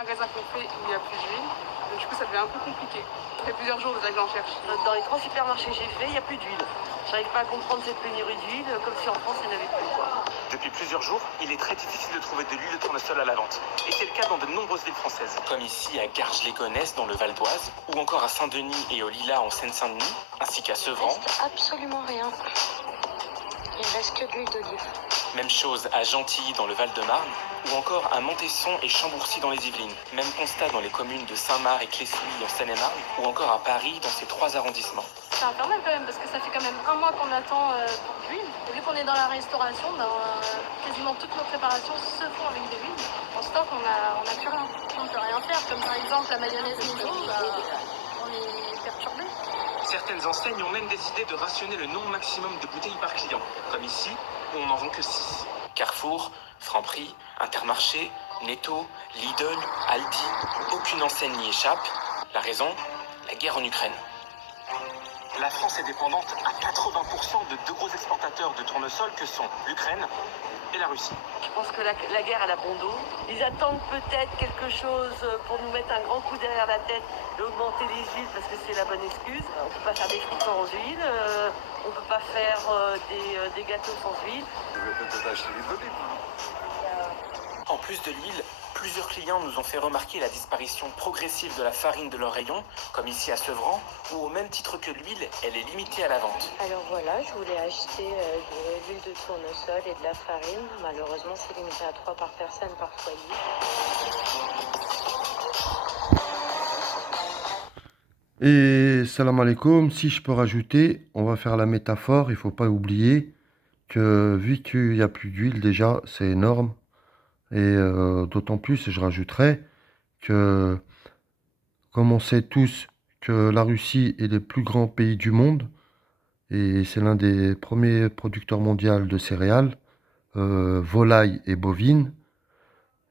Magasin qu'on fait, il n'y a plus d'huile, donc du coup ça devient un peu compliqué. Ça fait plusieurs jours déjà que j'en cherche. Dans les 3 supermarchés que j'ai fait, il n'y a plus d'huile. J'arrive pas à comprendre cette pénurie d'huile, comme si en France il n'y en avait plus, quoi. Depuis plusieurs jours, il est très difficile de trouver de l'huile de tournesol à la vente. Et c'est le cas dans de nombreuses villes françaises. Comme ici à Garges-les-Gonesse dans le Val d'Oise, ou encore à Saint-Denis et au Lilas en Seine-Saint-Denis, ainsi qu'à Sevran. Il reste absolument rien. Il reste que de l'huile d'olive. Même chose à Gentilly dans le Val-de-Marne, ou encore à Montesson et Chambourcy dans les Yvelines. Même constat dans les communes de Saint-Marc et Clessouilly en Seine-et-Marne, ou encore à Paris dans ces 3 arrondissements. C'est infernal quand même, parce que ça fait quand même un mois qu'on attend pour de l'huile. Et vu qu'on est dans la restauration, quasiment toutes nos préparations se font avec de l'huile. En stock, on a plus rien. On ne peut rien faire. Comme par exemple la mayonnaise maison, on est perturbé. Certaines enseignes ont même décidé de rationner le nombre maximum de bouteilles par client, comme ici, où on n'en vend que 6. Carrefour, Franprix, Intermarché, Netto, Lidl, Aldi, aucune enseigne n'y échappe. La raison, la guerre en Ukraine. La France est dépendante à 80% de deux gros exportateurs de tournesol que sont l'Ukraine et la Russie. Je pense que la guerre, elle a bon dos. Ils attendent peut-être quelque chose pour nous mettre un grand coup derrière la tête et augmenter les huiles parce que c'est la bonne excuse. On ne peut pas faire des frites sans huile, on ne peut pas faire des gâteaux sans huile. Je vais peut-être acheter l'huile d'olive. En plus de l'huile, plusieurs clients nous ont fait remarquer la disparition progressive de la farine de leur rayon, comme ici à Sevran, où au même titre que l'huile, elle est limitée à la vente. Alors voilà, je voulais acheter de l'huile de tournesol et de la farine. Malheureusement, c'est limité à 3 par personne par foyer. Et salam alaikum, si je peux rajouter, on va faire la métaphore, il faut pas oublier que vu qu'il n'y a plus d'huile déjà, c'est énorme. Et d'autant plus, je rajouterais que, comme on sait tous que la Russie est le plus grand pays du monde, et c'est l'un des premiers producteurs mondiaux de céréales, volailles et bovines,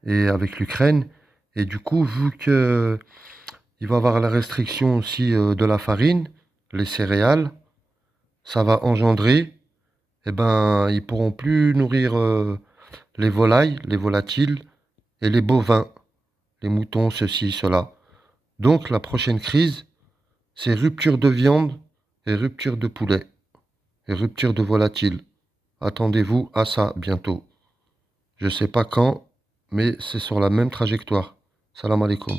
et avec l'Ukraine. Et du coup, vu que il va y avoir la restriction aussi de la farine, les céréales, ça va engendrer, eh ben, ils pourront plus nourrir les volailles, les volatiles et les bovins, les moutons, ceci, cela. Donc la prochaine crise, c'est rupture de viande et rupture de poulet et rupture de volatiles. Attendez-vous à ça bientôt. Je sais pas quand, mais c'est sur la même trajectoire. Salam alaikum.